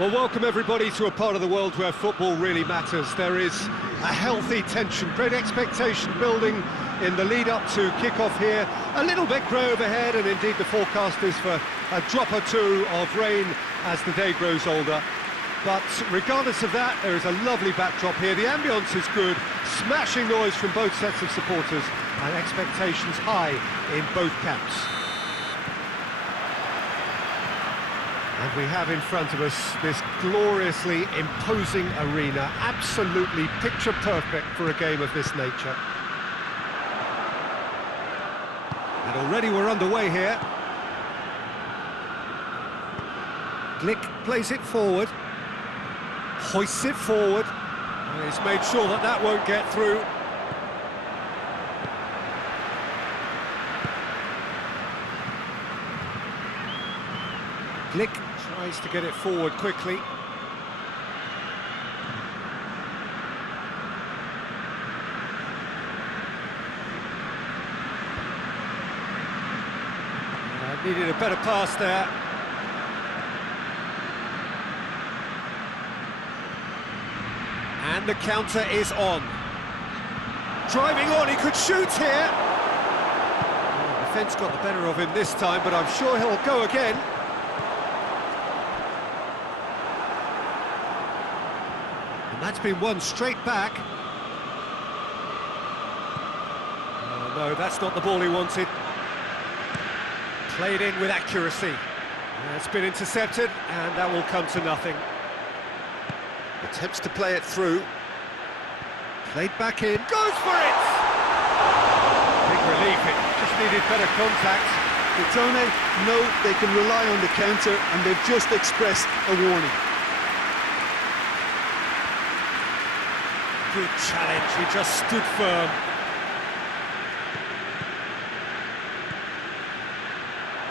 Well, welcome everybody to a part of the world where football really matters. There is a healthy tension, great expectation building in the lead-up to kick-off here. A little bit grey overhead, and indeed the forecast is for a drop or two of rain as the day grows older. But regardless of that, there is a lovely backdrop here. The ambience is good, smashing noise from both sets of supporters, and expectations high in both camps. And we have in front of us this gloriously imposing arena, absolutely picture perfect for a game of this nature. And already we're underway here. Glick plays it forward, hoists it forward, and he's made sure that that won't get through. Glick tries to get it forward quickly. Needed a better pass there. And the counter is on. Driving on, he could shoot here. The defence got the better of him this time, but I'm sure he'll go again. And that's been won straight back. Oh, no, that's not the ball he wanted. Played in with accuracy. It's been intercepted, and that will come to nothing. Attempts to play it through. Played back in. Goes for it! Big relief, it just needed better contact. Crotone know they can rely on the counter, and they've just expressed a warning. Good challenge, he just stood firm.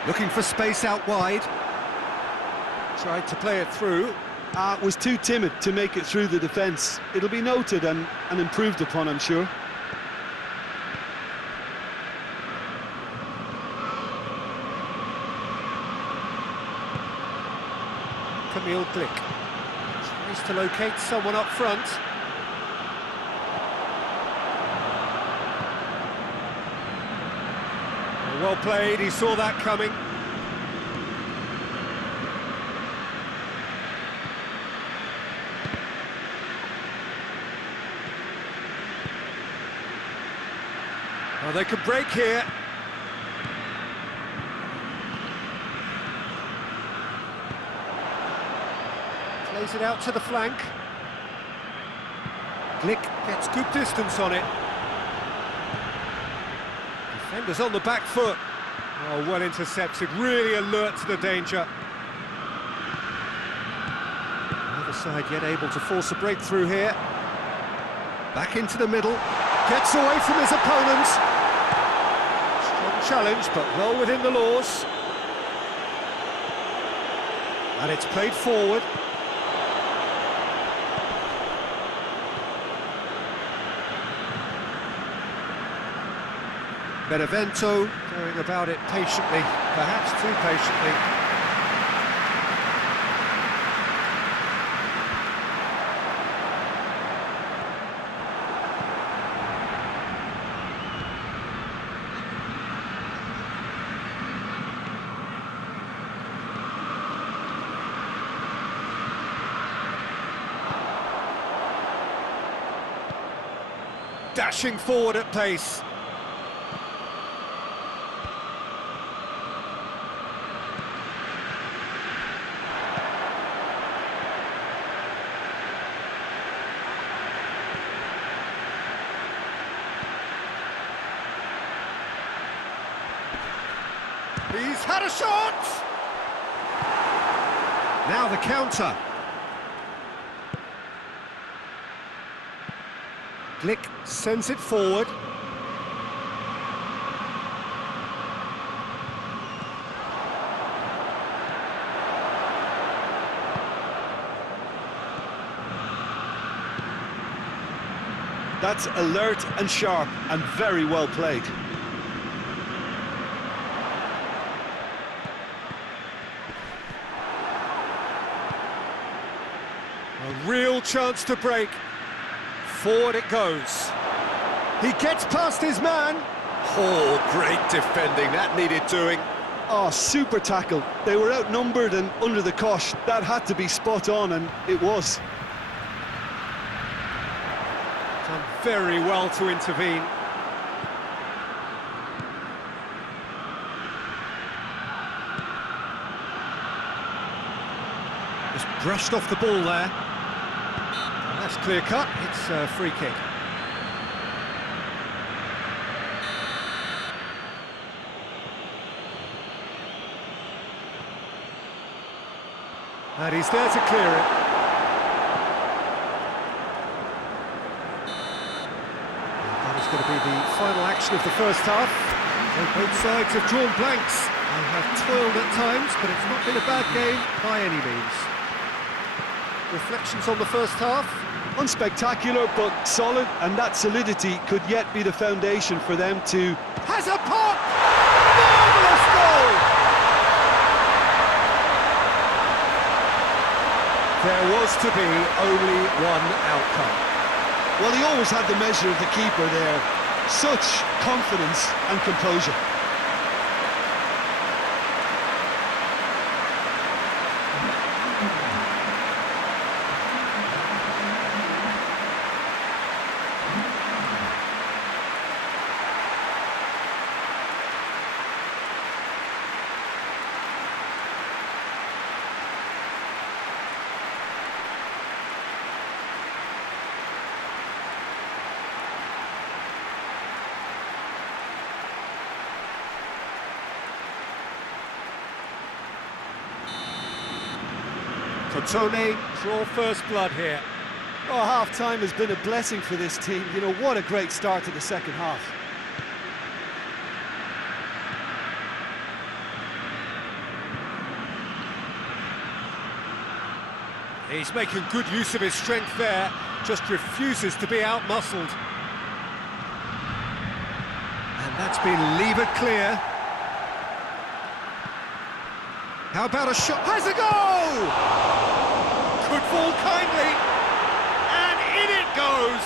Looking for space out wide. Tried to play it through. Was too timid to make it through the defence. It'll be noted and improved upon, I'm sure. Camille Glick tries to locate someone up front. Well played, he saw that coming. Oh, they could break here. Plays it out to the flank. Glick gets good distance on it. Defenders on the back foot. Oh, well intercepted, really alert to the danger. The other side yet able to force a breakthrough here. Back into the middle. Gets away from his opponents. Strong challenge, but well within the laws. And it's played forward. Benevento going about it patiently, perhaps too patiently. Dashing forward at pace. He's had a shot! Now the counter. Glick sends it forward. That's alert and sharp and very well played. real chance to break. Forward it goes. He gets past his man. Oh, great defending, that needed doing. Oh, super tackle. They were outnumbered and under the cosh. That had to be spot on, and it was. Done very well to intervene. Just brushed off the ball there. And that's clear cut, it's a free kick. And he's there to clear it. That is going to be the final action of the first half. So both sides have drawn blanks and have toiled at times, but it's not been a bad game by any means. Reflections on the first half? Unspectacular, but solid, and that solidity could yet be the foundation for them to... Has a pop! Marvellous goal! There was to be only one outcome. Well, he always had the measure of the keeper there. Such confidence and composure. Cotone draw first blood here. Oh, half-time has been a blessing for this team. You know, what a great start to the second half. He's making good use of his strength there, just refuses to be out-muscled. And that's been levered clear. How about a shot? Has a goal! Could fall kindly, and in it goes!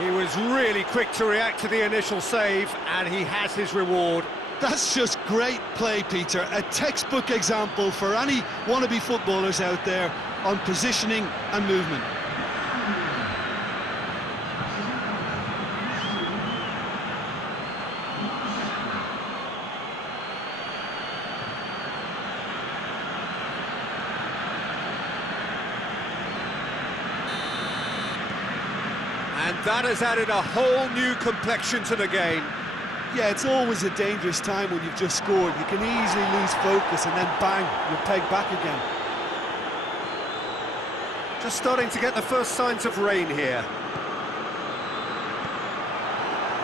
He was really quick to react to the initial save, and he has his reward. That's just great play, Peter. A textbook example for any wannabe footballers out there on positioning and movement. And that has added a whole new complexion to the game. Yeah, it's always a dangerous time when you've just scored. You can easily lose focus and then bang, you're pegged back again. Just starting to get the first signs of rain here.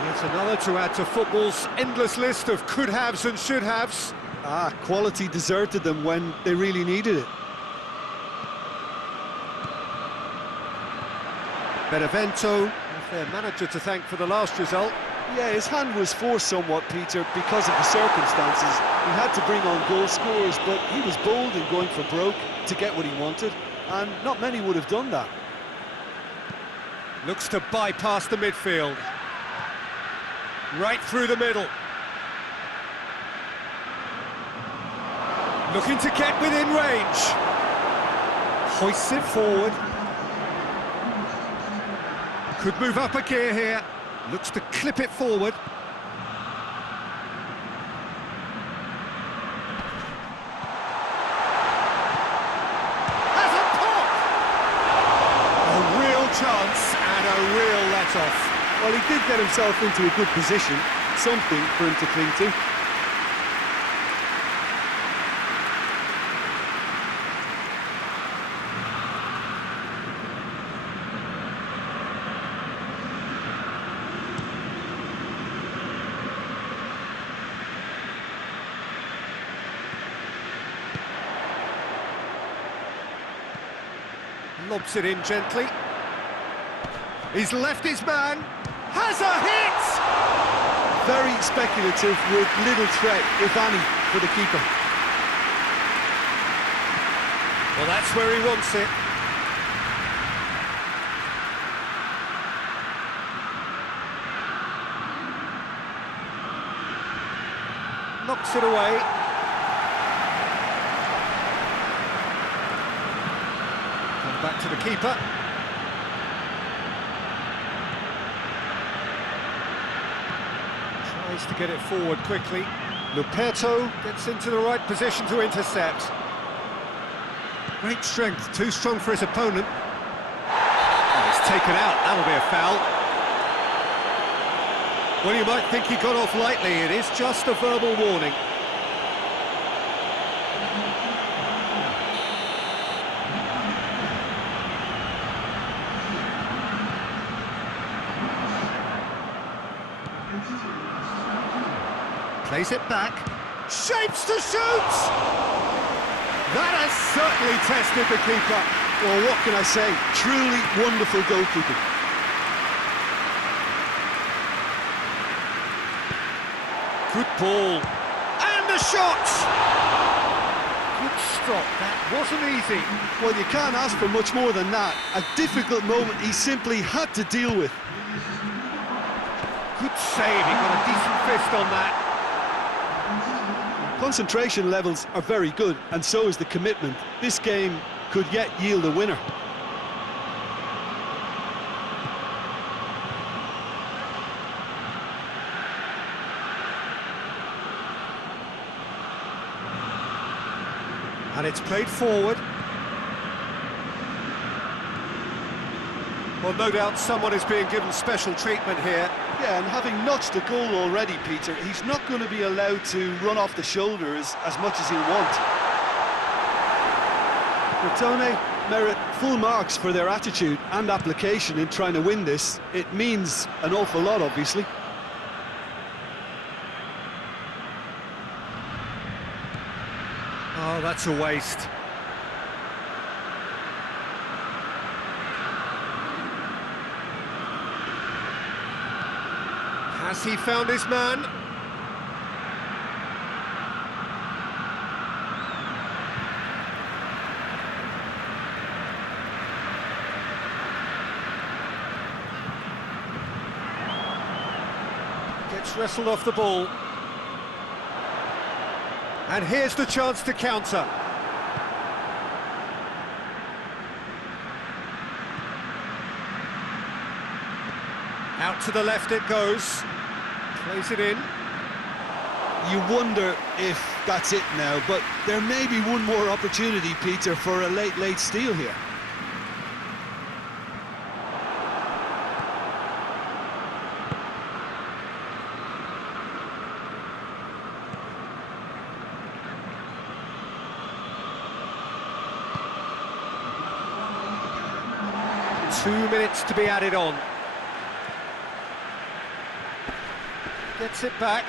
Yet another to add to football's endless list of could-haves and should-haves. Quality deserted them when they really needed it. Benevento, with their manager to thank for the last result. Yeah, his hand was forced somewhat, Peter, because of the circumstances. He had to bring on goal scorers, but he was bold in going for broke to get what he wanted, and not many would have done that. Looks to bypass the midfield. Right through the middle. Looking to get within range. Hoists it forward. Could move up a gear here. Looks to clip it forward. Has a pop! A real chance and a real let-off. Well, he did get himself into a good position, something for him to cling to. Lobs it in gently. He's left his man. Has a hit! Very speculative with little threat, if any, for the keeper. Well, that's where he wants it. Knocks it away. And back to the keeper. Tries to get it forward quickly. Luperto gets into the right position to intercept. Great strength, too strong for his opponent. Oh, he's taken out, that'll be a foul. Well, you might think he got off lightly, it is just a verbal warning. Plays it back, shapes to shoot! That has certainly tested the keeper. Well, what can I say? Truly wonderful goalkeeping. Good ball. And the shot! Good stop, that wasn't easy. Well, you can't ask for much more than that. A difficult moment he simply had to deal with. Good save, he got a decent fist on that. Concentration levels are very good, and so is the commitment. This game could yet yield a winner. And it's played forward. Well, no doubt someone is being given special treatment here. Yeah, and having notched a goal already, Peter, he's not going to be allowed to run off the shoulders as much as he'll want. Crotone merit full marks for their attitude and application in trying to win this. It means an awful lot, obviously. Oh, that's a waste. Has he found his man? Gets wrestled off the ball. And here's the chance to counter. Out to the left it goes. Plays it in. You wonder if that's it now, but there may be one more opportunity, Peter, for a late steal here. Two minutes to be added on. Gets it back.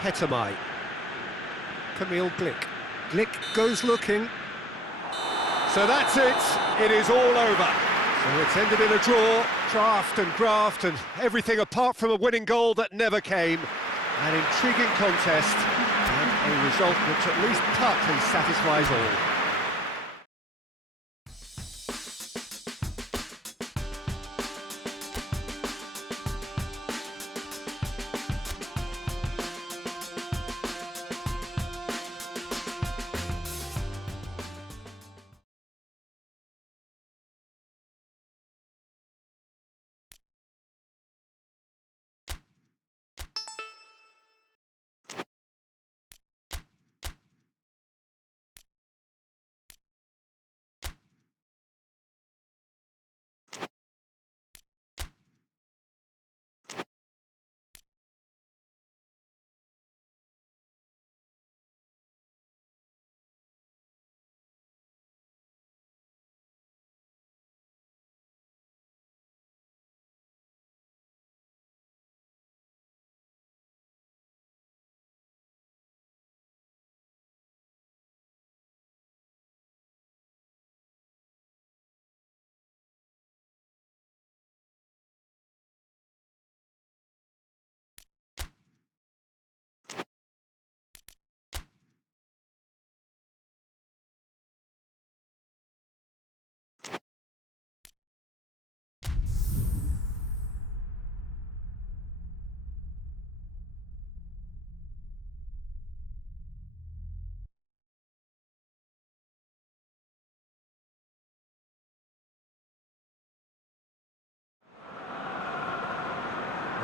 Hetamai. Camille Glick. Glick goes looking. So that's it. It is all over. So it's ended in a draw. Draft and graft and everything apart from a winning goal that never came. An intriguing contest and a result which at least partly satisfies all.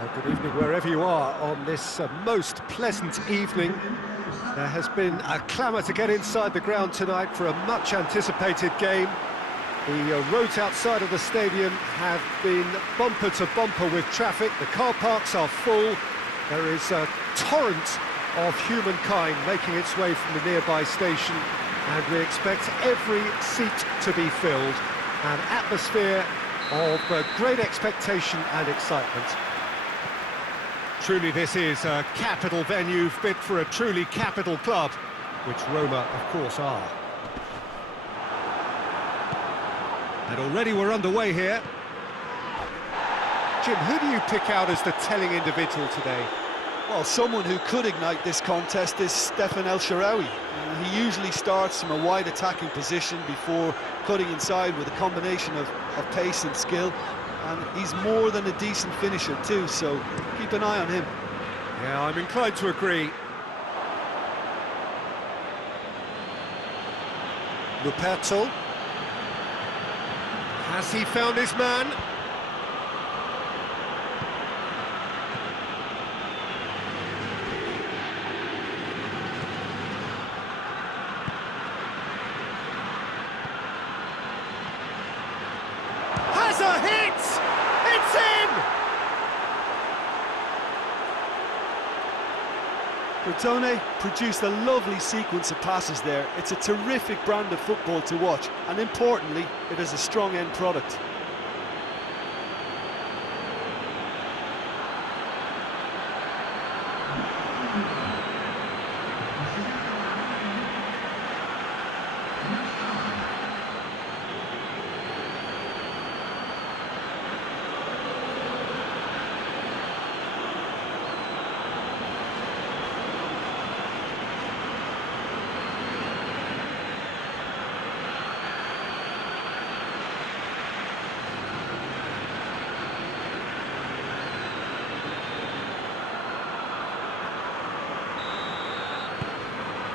Good evening wherever you are on this most pleasant evening. There has been a clamour to get inside the ground tonight for a much anticipated game. The roads outside of the stadium have been bumper to bumper with traffic. The car parks are full. There is a torrent of humankind making its way from the nearby station, and we expect every seat to be filled. An atmosphere of great expectation and excitement. Truly this is a capital venue fit for a truly capital club, which Roma of course are. And already we're underway here. Jim, who do you pick out as the telling individual today? Well, someone who could ignite this contest is Stefan El Shaarawy. He usually starts from a wide attacking position before cutting inside with a combination of pace and skill. And he's more than a decent finisher too, so keep an eye on him. Yeah, I'm inclined to agree. Luperto. Has he found his man? Has a hit! It's in! Crotone produced a lovely sequence of passes there. It's a terrific brand of football to watch, and importantly, it is a strong end product.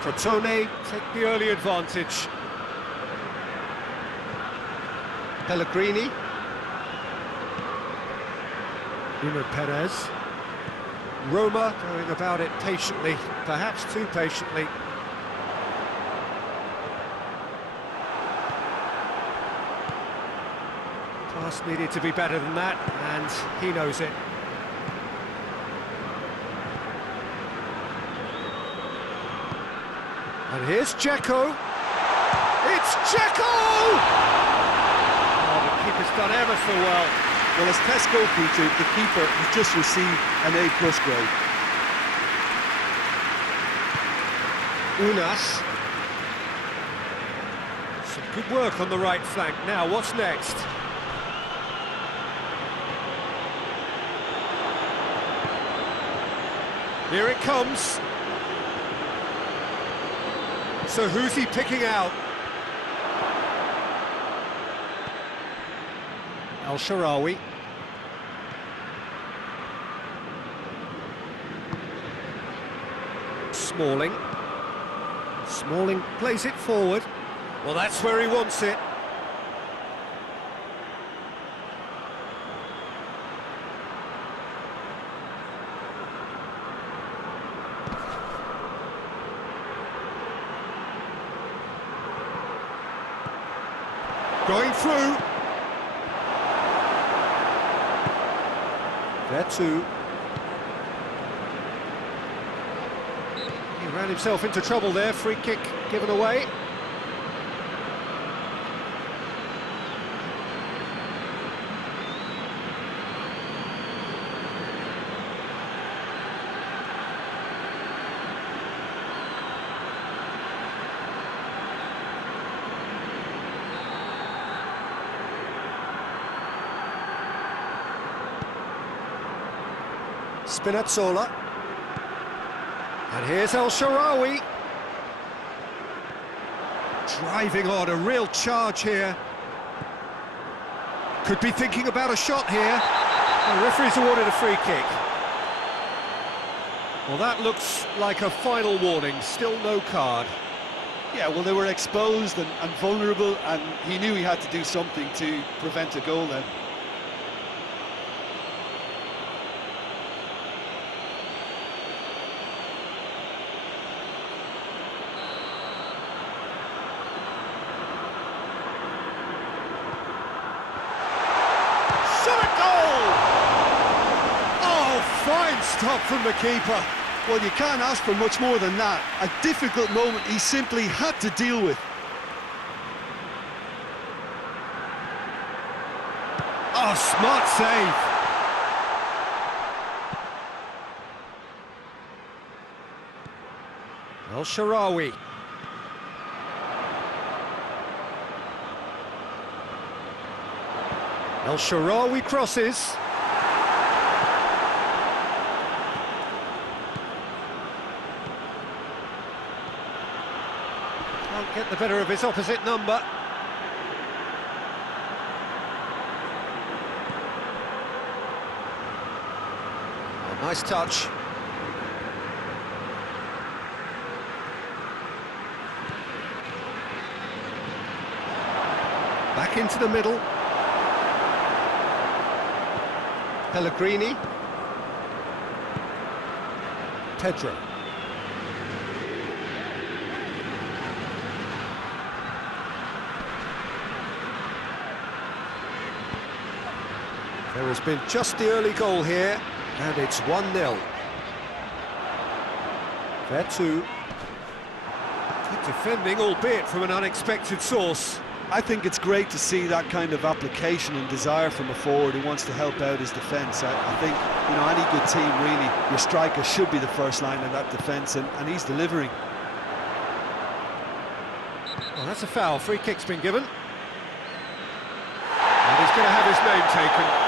Crotone take the early advantage. Pellegrini. Nuno Perez. Roma going about it patiently, perhaps too patiently. Pass needed to be better than that, and he knows it. And here's Dzeko. It's Dzeko! Oh, the keeper's done ever so well. Well, as test goalkeeper, the keeper has just received an A+ grade. Unas. Some good work on the right flank. Now, what's next? Here it comes. So who's he picking out? El Shaarawy. Smalling. Smalling plays it forward. Well, that's where he wants it. Going through. There too. He ran himself into trouble there. Free kick given away. Spinazzola. And here's El Shaarawy. Driving on, a real charge here. Could be thinking about a shot here. The referee's awarded a free kick. Well, that looks like a final warning, still no card. Yeah, well, they were exposed and vulnerable, and he knew he had to do something to prevent a goal then. stop from the keeper. Well, you can't ask for much more than that. A difficult moment he simply had to deal with. Oh, smart save. El-Shaarawy. El-Shaarawy crosses. Can't get the better of his opposite number. Oh, nice touch. Back into the middle. Pellegrini. Pedro. There has been just the early goal here, and it's 1-0. Vertu. Good defending, albeit from an unexpected source. I think it's great to see that kind of application and desire from a forward who wants to help out his defence. I think, you know, any good team, really, your striker should be the first line of that defence, and he's delivering. Well, that's a foul. Free kick's been given. And he's going to have his name taken.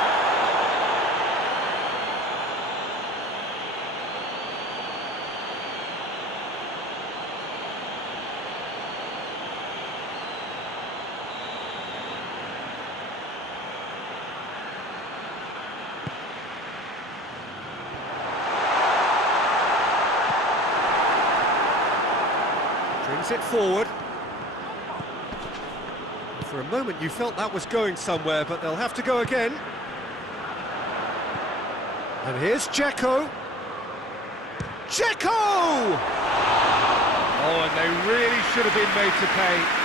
Brings it forward. For a moment you felt that was going somewhere, but they'll have to go again. And here's Dzeko. Dzeko! Oh, and they really should have been made to pay.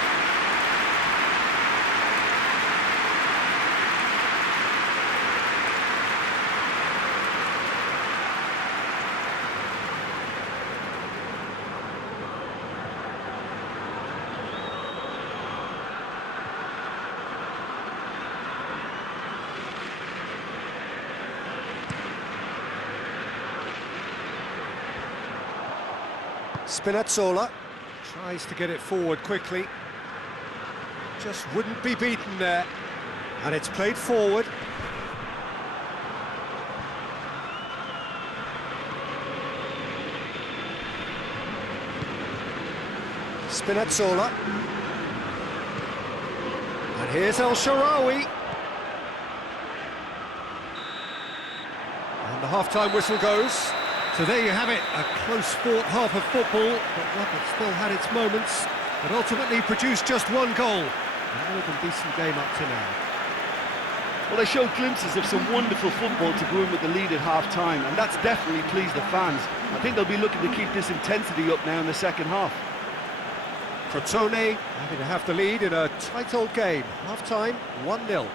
Spinazzola tries to get it forward quickly. Just wouldn't be beaten there. And it's played forward. Spinazzola. And here's El-Shaarawy. And the half-time whistle goes. So there you have it, a close-fought half of football, but one that still had its moments, but ultimately produced just one goal. A more than decent game up to now. Well, they showed glimpses of some wonderful football to go in with the lead at half-time, and that's definitely pleased the fans. I think they'll be looking to keep this intensity up now in the second half. Crotone happy to have the lead in a tight old game. Half-time, 1-0.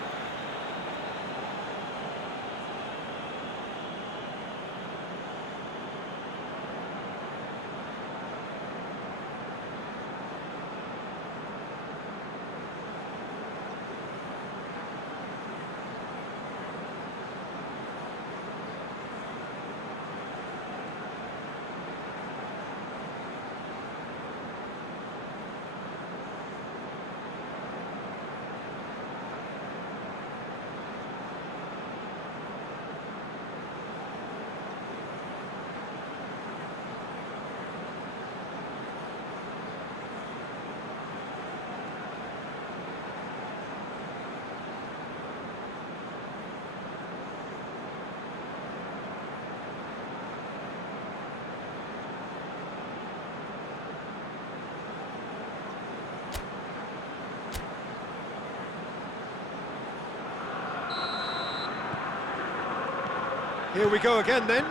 Here we go again then.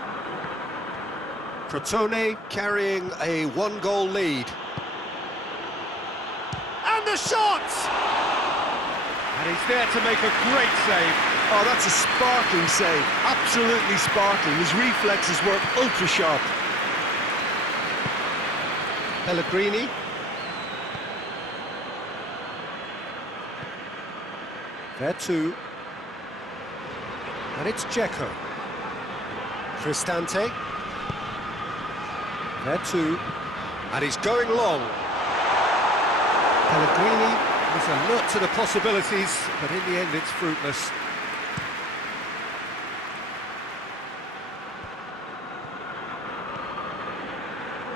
Crotone carrying a one-goal lead. And the shot! And And he's there to make a great save. Oh, that's a sparkling save. Absolutely sparkling. His reflexes were ultra sharp. Pellegrini. There too. And it's Dzeko. Cristante. There too. And he's going long. Pellegrini is alert to the possibilities, but in the end it's fruitless.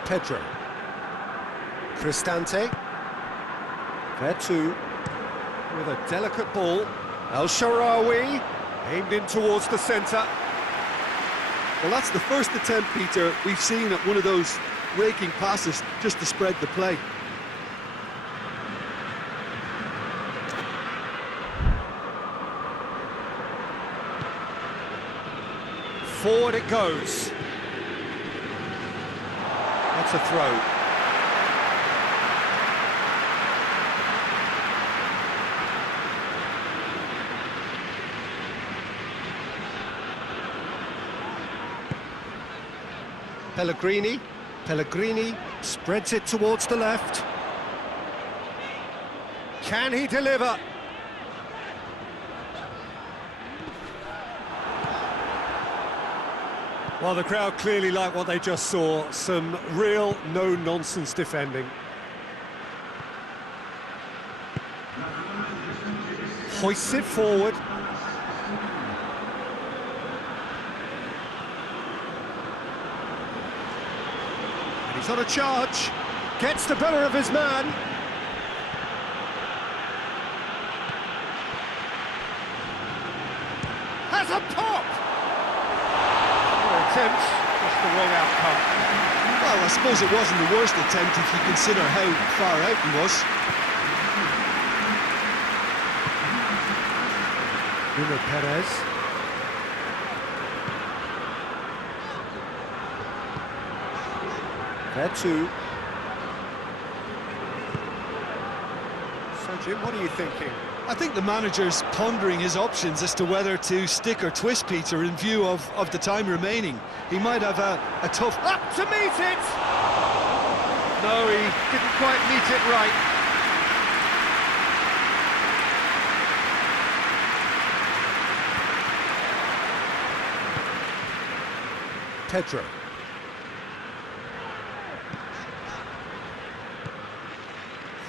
Pedro. Cristante. There too. With a delicate ball. El Shaarawy aimed in towards the centre. Well, that's the first attempt, Peter, we've seen at one of those raking passes just to spread the play. Forward it goes. That's a throw. Pellegrini spreads it towards the left. Can he deliver? Well, the crowd clearly like what they just saw. Some real no-nonsense defending. Hoists it forward. And he's on a charge. Gets the better of his man. Has a pop! Attempt, just the wrong outcome. Well, I suppose it wasn't the worst attempt if you consider how far out he was. Bruno Perez. There too. So, Jim, what are you thinking? I think the manager's pondering his options as to whether to stick or twist Peter in view of the time remaining. He might have a tough... Up to meet it! No, he didn't quite meet it right. Pedro.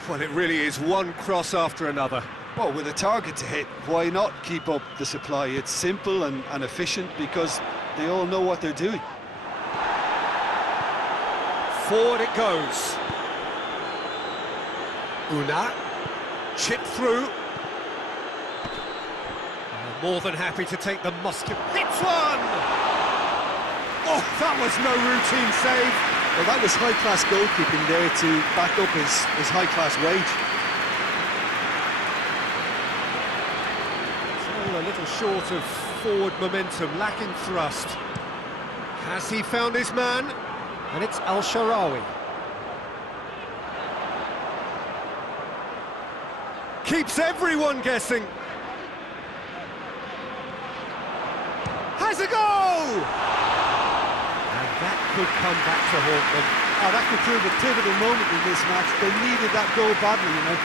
Well, it really is one cross after another. Well, with a target to hit, why not keep up the supply? It's simple and efficient because they all know what they're doing. Forward it goes. Una. Chip through. More than happy to take the musket. Hits one! Oh, that was no routine save. Well, that was high-class goalkeeping there to back up his high-class wage. A little short of forward momentum, lacking thrust. Has he found his man? And it's El Shaarawy. Keeps everyone guessing. Has a goal! And that could come back to haunt them. Oh, that could prove a pivotal moment in this match. They needed that goal badly, you know.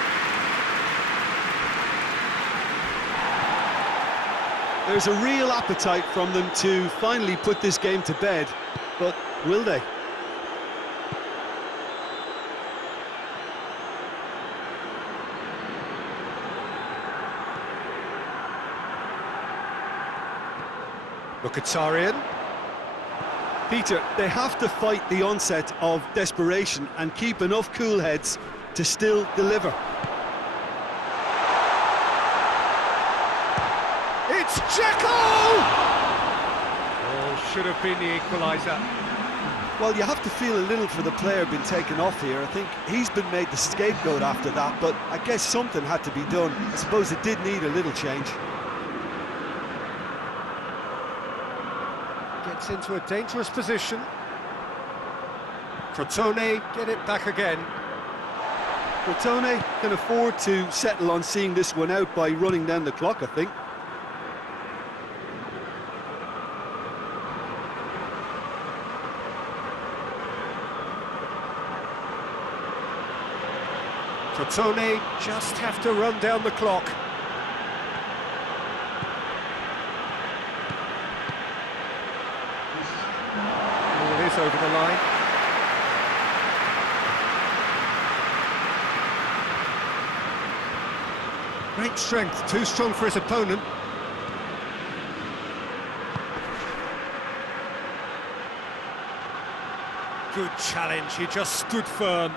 There's a real appetite from them to finally put this game to bed, but will they? Mkhitaryan. Peter, they have to fight the onset of desperation and keep enough cool heads to still deliver. It's Dzeko! Oh, should have been the equaliser. Well, you have to feel a little for the player being taken off here. I think he's been made the scapegoat after that, but I guess something had to be done. I suppose it did need a little change. Gets into a dangerous position. Crotone get it back again. Crotone can afford to settle on seeing this one out by running down the clock, I think. Crotone just have to run down the clock. Oh, it is over the line. Great strength, too strong for his opponent. Good challenge, he just stood firm.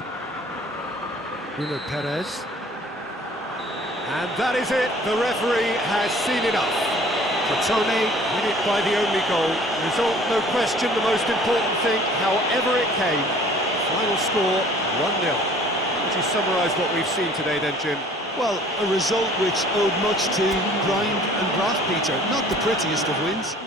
Bruno Perez. And that is it, the referee has seen enough. Crotone win it by the only goal. Result, no question, the most important thing, however it came. Final score, 1-0. Would you summarise what we've seen today then, Jim? Well, a result which owed much to grind and graft, Peter. Not the prettiest of wins.